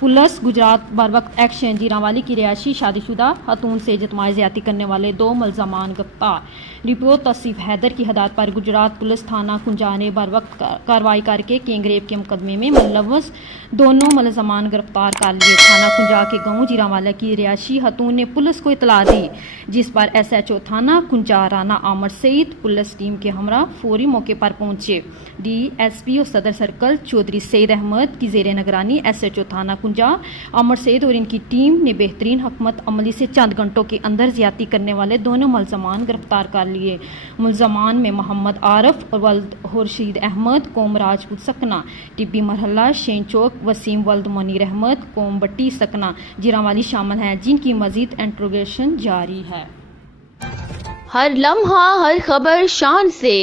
Police Gujarat बरवक्त action जीरावाली की रिहायशी शादीशुदा खातून से जतमाही ज्यादती करने वाले 2 मुलजमान गिरफ्तार। रिपोर्ट तौसीफ हैदर की हदायत पर गुजरात पुलिस थाना कुंजा ने बरवक्त कार्रवाई करके गैंगरेप के मुकदमे में मुलव्वस दोनों मुलजमान गिरफ्तार कर लिए। थाना कुंजा के गांव जीरावाला की रिहायशी खातून ने पुलिस को इतला दी, जिस पर SHO थाना कुंजा राना आमर सईद पुलिस टीम के हमरा फौरी मौके पर पहुंचे। DSP और सदर सर्कल चौधरी सईद अहमद की जेर निगरानी SHO थाना कुंजा आमर सईद और इनकी टीम ने बेहतरीन हकमत अमली से चंद घंटों के अंदर ज्यादती करने वाले दोनों मुलजमान गिरफ्तार कर लिए। मुलजमान में मोहम्मद आरफ और वल्द खुर्शीद अहमद कौम राजपूत सकना, टिब्बी मरहला शेन चौक वसीम वल्द मुनीर अहमद कौम बट्टी सकना जीरावाली शामिल हैं, जिनकी मजीद इंट्रोगेशन जारी है। हर लम्हा हर खबर शान से